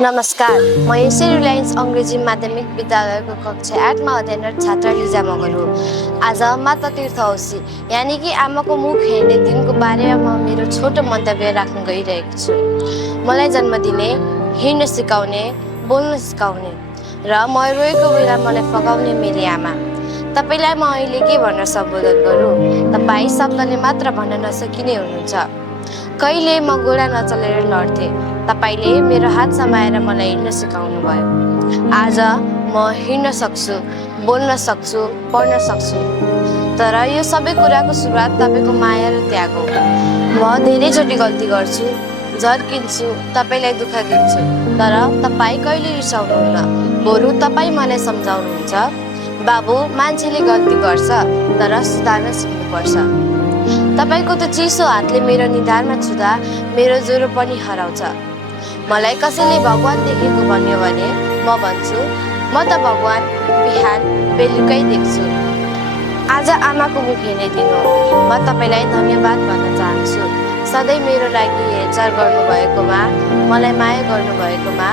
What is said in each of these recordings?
नमस्कार, म SA Reliance अङ्ग्रेजी माध्यमिक विद्यालयको कक्षा 8मा अध्ययनरत छात्रा लिजा मगर हो। आज माता तीर्थ औँसी यानि कि आमाको मुख हेर्ने दिनको बारेमा म मेरो छोटो मन्तव्य राख्न गइरहेको छु। मलाई जन्म दिने, हिँड्न सिकाउने, बोल्न सिकाउने र म रोएको बेला मलाई फकाउने मेरी आमा। तपाईलाई म अहिले के भन्न सम्बोधन गरौँ? तपाईँ शब्दले मात्र भन्न नसकिने हुनुहुन्छ। कहिले म घोडा नचलेर लड्थेँ, तपाईले मेरो हात समाएर मलाई हिँड्न सिकाउनु भयो। आज म हिँड्न सक्छु, बोल्न सक्छु, पढ्न सक्छु। तर यो सबै कुराको सुरुवात तपाईको माया र त्याग हो। म धेरैचोटि गल्ती गर्छु, झर्किन्छु, तपाईलाई दुःख दिन्छु, तर तपाईँ कहिले रिसाउनुहुन्न। बरु तपाईँ मलाई सम्झाउनुहुन्छ, बाबु मान्छेले गल्ती गर्छ तर सुधार्न सिक्नुपर्छ। तपाईको त चिसो हातले मेरो निधारमा छुँदा मेरो ज्वरो पनि हराउँछ। मलाई कसैले भगवान देखेको भन्यो भने म भन्छु, म त भगवान बिहान बेलुकै देख्छु। आज आमाको मुख हेर्ने दिन हो। म तपाईलाई धन्यवाद भन्न चाहन्छु। सधैँ मेरो लागि हेरचाह गर्नुभएकोमा, मलाई माया गर्नुभएकोमा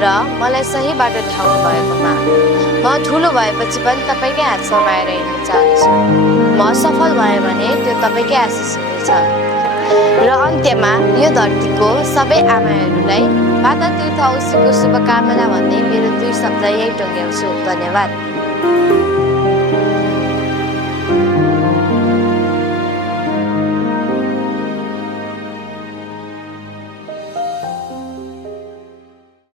र मलाई सही बाटो देखाउनु भएकोमा। म ठुलो भएपछि पनि तपाईँकै हात समाएर हिँड्न चाहन्छु। म सफल भएँ भने त्यो तपाईँकै आशिष हुनेछ। र अन्त्यमा यो धरतीको सबै आमाहरूलाई माता तीर्थ औँसीको शुभकामना भन्दै मेरो 2 शब्द यही टोङ्ग्याउँछु। धन्यवाद।